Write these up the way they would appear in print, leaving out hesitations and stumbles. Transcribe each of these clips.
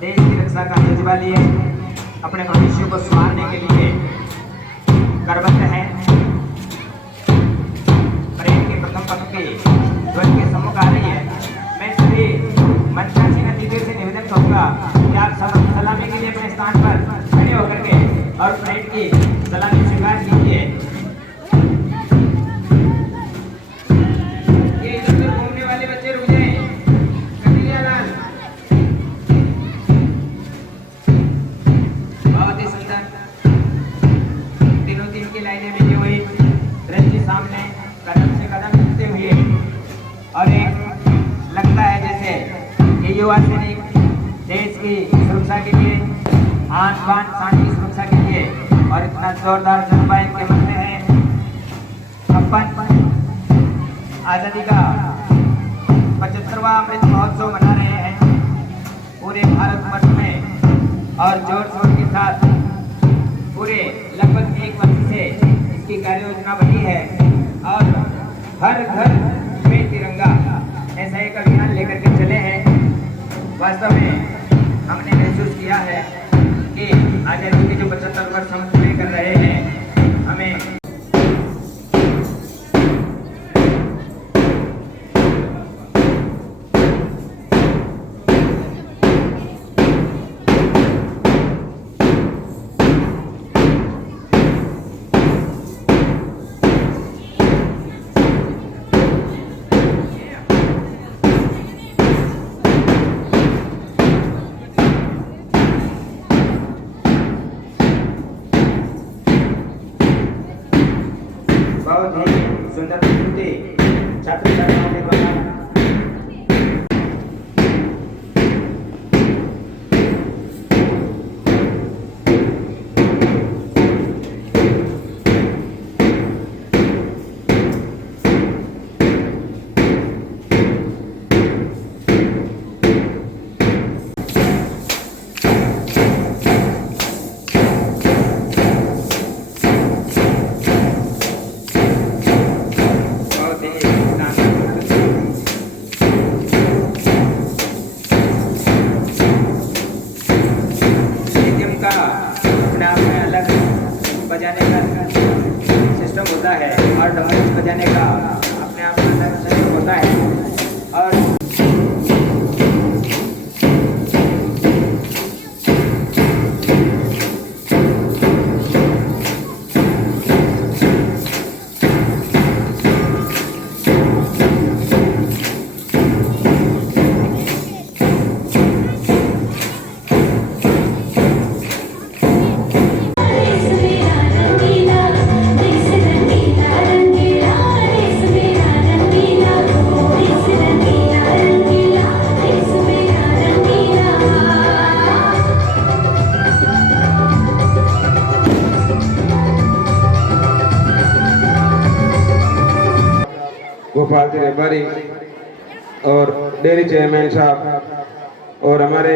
देश की रक्षा का जज्बा लिए अपने भविष्य को संवारने के लिए गर्वबद्ध हैं। परेड के प्रथम पंक्ति ध्वज के सम्मुख आ रही है। मैं सभी मंचासीन अतिथियों से निवेदन करूंगा कि आप सलामी के लिए अपने स्थान पर खड़े होकर के और परेड की सलामी स्वीकार कीजिए। ये इधर उधर घूमने वाले बच्चे रुक जाएं। कन्हैया लाल, बहुत ही सुंदर तीनों तीन की लाइनें बिजी हुई, दृष्टि सामने, कदम से कदम मिलते हुए, और एक लगता है जैसे ये युवा सैनिक देश की सुरक्षा के लिए, आन बान शान की सुरक्षा के लिए, और इतना जोरदार जज्बा इनके मन में है। अपन आजादी का 75वां अमृत महोत्सव मना रहे हैं पूरे भारतवर्ष में, और जोर शोर के साथ पूरे लगभग एक वर्ष से इसकी कार्य योजना बनी है, और हर घर में तिरंगा ऐसा एक अभियान लेकर के चले हैं। वास्तव में हमने महसूस किया है कि आजादी के जो 75 वर्ष हम पूरे कर रहे हैं, हमें बहुत ही सुंदर प्रस्तुति छात्र छात्राओं के द्वारा। बजाने का सिस्टम होता है और डमरू बजाने का अपने आप में अलग सिस्टम होता है। और गोपाल जी रेबारी और डेयरी चेयरमैन साहब और हमारे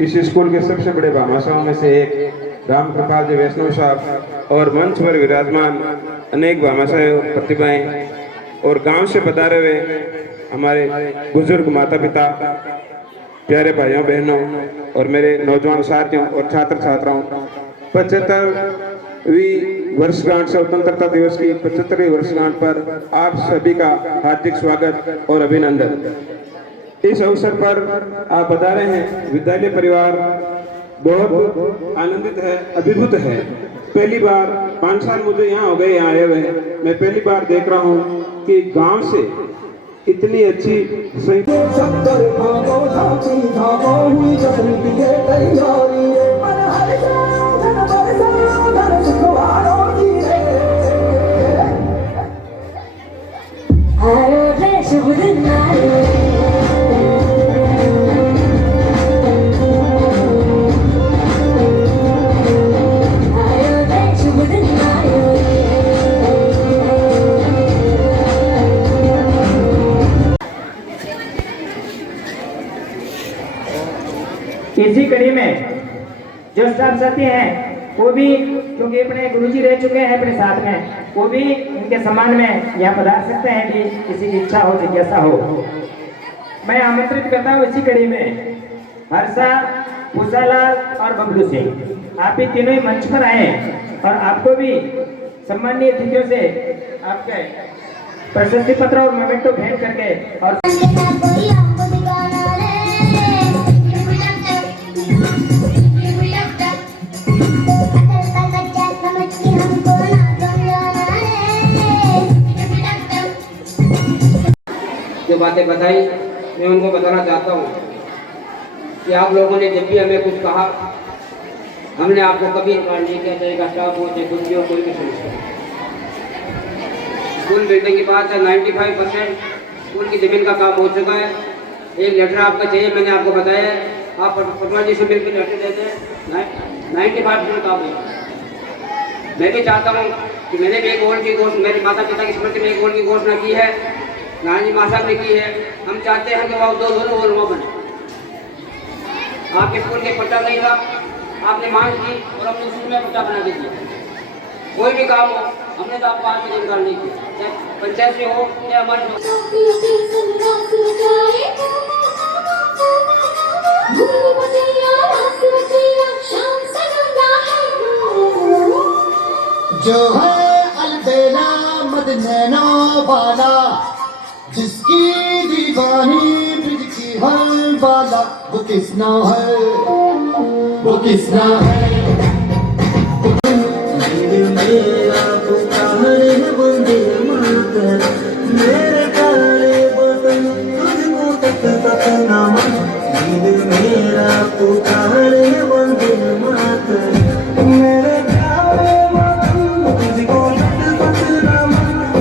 इस स्कूल के सबसे बड़े भामाशाहों में से एक राम कृपाल जी वैष्णव साहब और मंच पर विराजमान अनेक भामाशाह प्रतिभाएं और गांव से पधारे हुए हमारे बुजुर्ग माता पिता, प्यारे भाइयों बहनों और मेरे नौजवान साथियों और छात्र छात्राओं, 75वीं वर्षगांठ स्वतंत्रता दिवस की 75वीं वर्षगांठ पर आप सभी का हार्दिक स्वागत और अभिनंदन। इस अवसर पर आप बता रहे हैं विद्यालय परिवार बहुत आनंदित है, अभिभूत है। पहली बार 5 साल मुझे यहाँ हो गए, यहाँ आए हुए, मैं पहली बार देख रहा हूँ कि गांव से इतनी अच्छी इसी कड़ी में जो स्टाफ साथी हैं वो भी, क्योंकि अपने गुरुजी रह चुके हैं अपने साथ में, वो भी इनके सम्मान में यहाँ पधार सकते हैं कि किसी की इच्छा हो, जिज्ञासा हो। मैं आमंत्रित करता हूँ इसी कड़ी में हर्षा, पूसालाल और बबलू सिंह, आप भी तीनों ही मंच पर आए और आपको भी सम्मानीय अतिथियों से आपके प्रशस्ति पत्र और मोमेंटो भेंट करके और जो बातें बताई मैं उनको बताना चाहता हूँ कि आप लोगों ने जब भी हमें कुछ कहा, हमने आपको कभी इनकार नहीं किया, चाहे स्टाफ हो चाहे कुछ भी हो, कोई भी समस्या। स्कूल बिल्डिंग की बात है, 95% स्कूल की जमीन का काम हो चुका है। एक लेटर आपका चाहिए, मैंने आपको बताया, आप पटवार जी से मिलकर लेटर दे दें, 95% काम हो। मैं भी चाहता हूँ कि मैंने भी एक गोल की घोषणा, मेरे माता पिता की स्मृति में एक गोल की घोषणा की है, रानी माँ साहब ने की है। हम चाहते हैं कि वह दोनों गोल बने। आपके स्कूल के पट्टा नहीं था, आपने मांग की और हमने स्कूल में पट्टा बना दीजिए। कोई भी काम हो, हमने तो आपको आज तक इनकार नहीं किया, चाहे पंचायत में हो या हमारे जो है अलबेला मदनैना वाला, जिसकी दीवानी ब्रिज की हर वाला, वो किसना है, वो किसना है। मेरा पुकारे वंदे मातरम, मेरे प्यारे वतन तुझको तक नाम, दिल मेरा पुकारे वंदे मातरम, मेरे प्यारे वतन तुझको तक नाम,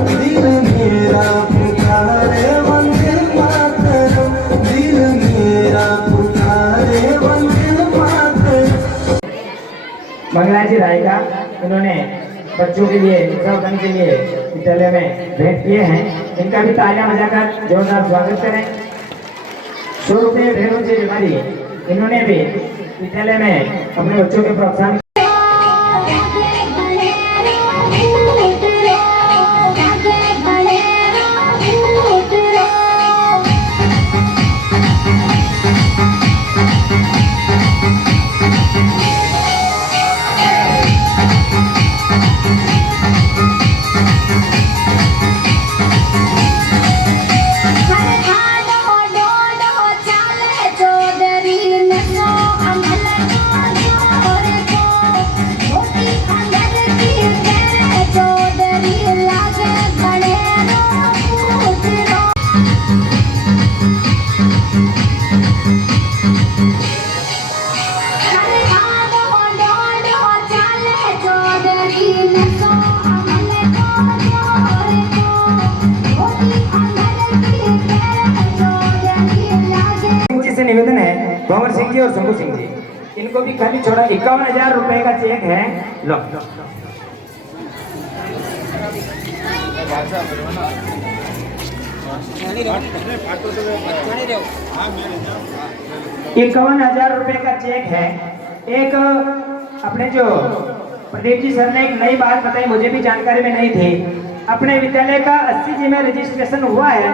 दिल मेरा पुकारे वंदे मातरम, दिल मेरा पुकारे वंदे मातरम। मंगलाजी राय का उन्होंने बच्चों के लिए उत्सव के लिए विद्यालय में भेंट किए हैं। इनका भी तालियां बजाकर जोरदार स्वागत करें। 100 रुपये भेड़ों से बीमारी इन्होंने भी विद्यालय में अपने बच्चों के प्रोत्साहन से निवेदन है, भंवर सिंह जी और शंभू सिंह जी, इनको भी खाली छोड़ा 51,000 रुपए का चेक है। लो 51,000 रुपए का चेक है। एक अपने जो प्रदीप जी सर ने एक नई बात बताई, मुझे भी जानकारी में नहीं थी। अपने विद्यालय का 80 जी में रजिस्ट्रेशन हुआ है,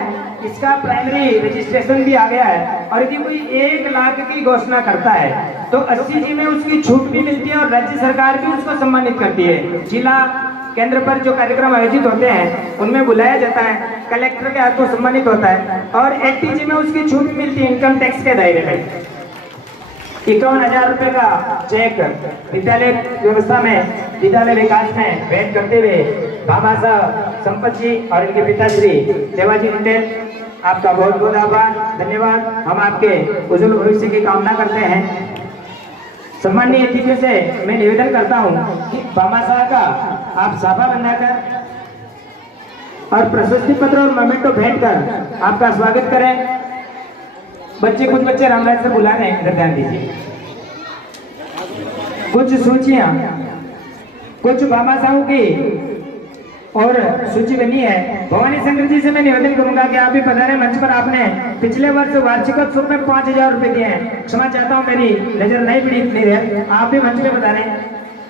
इसका प्राइमरी रजिस्ट्रेशन भी आ गया है और यदि कोई 1 लाख की घोषणा करता है तो 80 जी में उसकी छूट भी मिलती है और राज्य सरकार भी उसको सम्मानित करती है। जिला केंद्र पर जो कार्यक्रम आयोजित होते हैं उनमें बुलाया जाता है, कलेक्टर के हाथों सम्मानित होता है और 80 जी में उसकी छूट भी मिलती है इनकम टैक्स के दायरे में। 51,000 रुपए का चेक विद्यालय व्यवस्था में, विद्यालय विकास में भेंट करते हुए बाबा साहब संपत जी और इनके पिताश्री देवाजी मंडल, आपका बहुत बहुत आभार, धन्यवाद। हम आपके उज्जवल भविष्य की कामना करते हैं। सम्मानीय अतिथियों से मैं निवेदन करता हूं कि बाबा साहब का आप साफा बनाकर और प्रशस्ति पत्र और मोमेंटो भेंट कर आपका स्वागत करें। कुछ बच्चे रामराज से बुला रहे हैं, ध्यान दीजिए। कुछ सूचियां, कुछ बाबा साहब की और सूची बनी है। भवानी शंकर जी से मैं निवेदन करूंगा कि आप भी पधारे मंच पर। आपने पिछले वर्ष वार्षिकोत्सव में 5,000 रुपए दिए हैं, क्षमा चाहता हूं मेरी नजर नहीं पड़ी इतनी देर, आप भी मंच पे पधारे।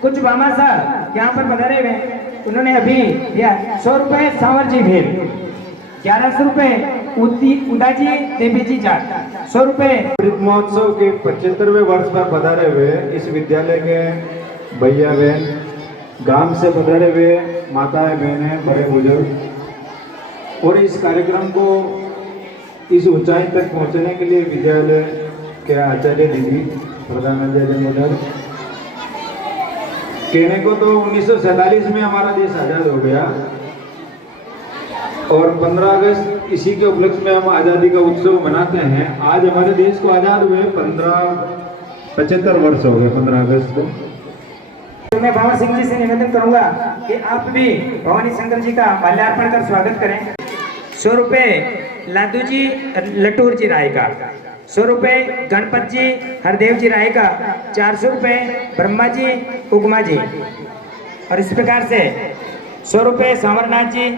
कुछ बाबा साहब यहाँ पर पधारे हुए, उन्होंने अभी दिया 100 रुपए सांवर जी भेल, 1100 रुपए उदाजी देवी जी जाट 100 रुपए। अमृत महोत्सव के 75वें वर्ष पर पधारे हुए इस विद्यालय के भैया बहन, गांव से पधारे हुए माताएं बहनें, बड़े बुजुर्ग, और इस कार्यक्रम को इस ऊंचाई तक पहुंचने के लिए विद्यालय के आचार्य दीदी, प्रधानाचार्य महोदय, कहने को तो 1947 में हमारा देश आज़ाद हो गया और 15 अगस्त इसी के उपलक्ष्य में हम आज़ादी का उत्सव मनाते हैं। आज हमारे देश को आज़ाद हुए 75 वर्ष हो गए 15 अगस्त को। मैं भवन सिंह जी से निवेदन करूंगा कि आप भी भवानी शंकर जी का माल्यार्पण कर स्वागत करें। 100 रुपए लादू जी लटूर जी राय का, 100 रुपए गणपत जी हरदेव जी राय का, 400 रुपए ब्रह्मा जी उगमा जी, और इस प्रकार से 100 रुपए सांवरनाथ जी,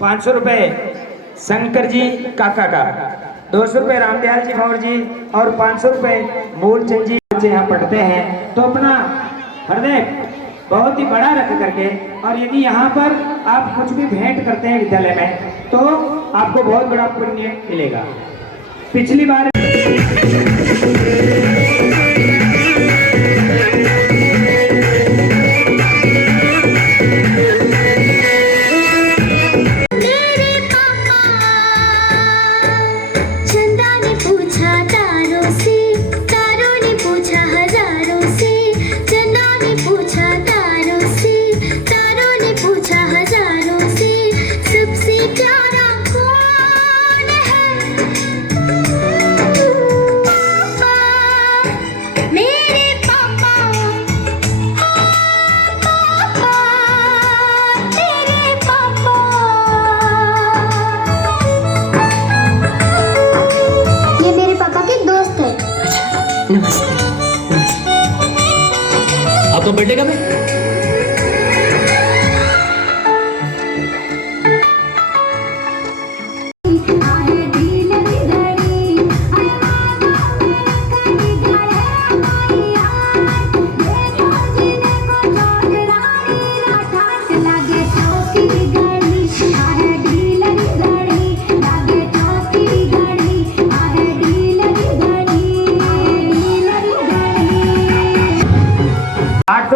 500 रुपए शंकर जी काका का, 200 रुपए रामदयाल जी भौर जी, और 500 रुपए मूलचंद जी बच्चे यहाँ पढ़ते हैं। तो अपना हृदय बहुत ही बड़ा रख करके, और यदि यहाँ पर आप कुछ भी भेंट करते हैं विद्यालय में तो आपको बहुत बड़ा पुण्य मिलेगा। पिछली बार आपका बर्थडे कब है?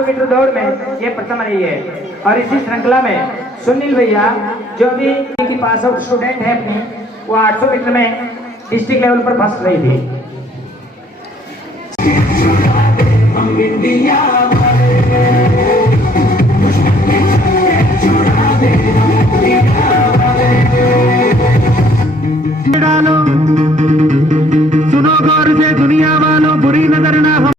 मीटर दौड़ में ये प्रथम रही है। और इसी श्रृंखला में सुनील भैया जो भी की पास आउट स्टूडेंट है अपनी, वो 800 मीटर में डिस्ट्रिक्ट लेवल पर फर्स्ट रही थी। सुनो गौर से दुनिया वालों, बुरी नजर ना हो।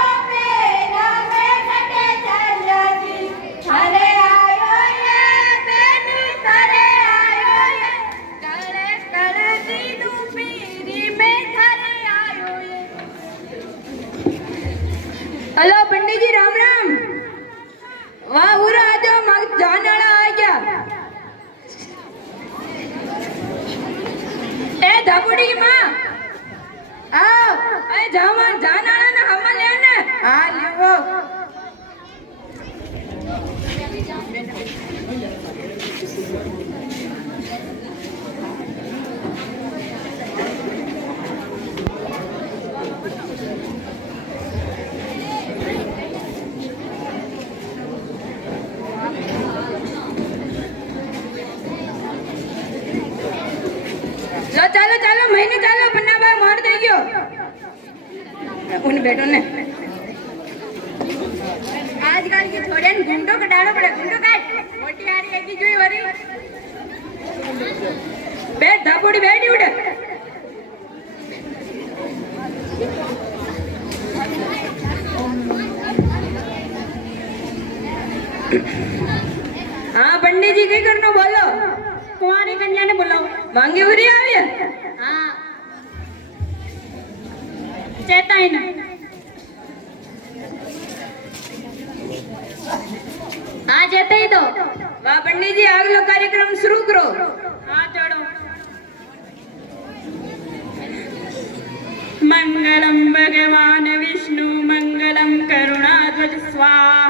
हेलो पंडित जी, राम राम। वाह उरा आ जाओ, मग जाने वाला आ गया। ए धापुड़ी की माँ आओ, ए जाओ जाने वाला ना हम ले ने। हाँ लियो। चलो चलो महीने चलो, पन्ना भाई मार दे गयो उन बेटों ने। आजकल की थोड़े घूमटो का डालो पड़े, घूमटो काट मोटी आ रही है की जुई वरी बैठ धापुड़ी बैठी उड़े। हाँ पंडित जी कई करनो बोलो, कुंवारी कन्या ने बुलाओ, मांगे उरी आवी है। हाँ चेता ही ना। हाँ चेता ही तो। वाह पंडित जी अगलो कार्यक्रम शुरू करो। हाँ चढ़ो। मंगलम भगवान विष्णु मंगलम करुणाध्वज स्वाहा।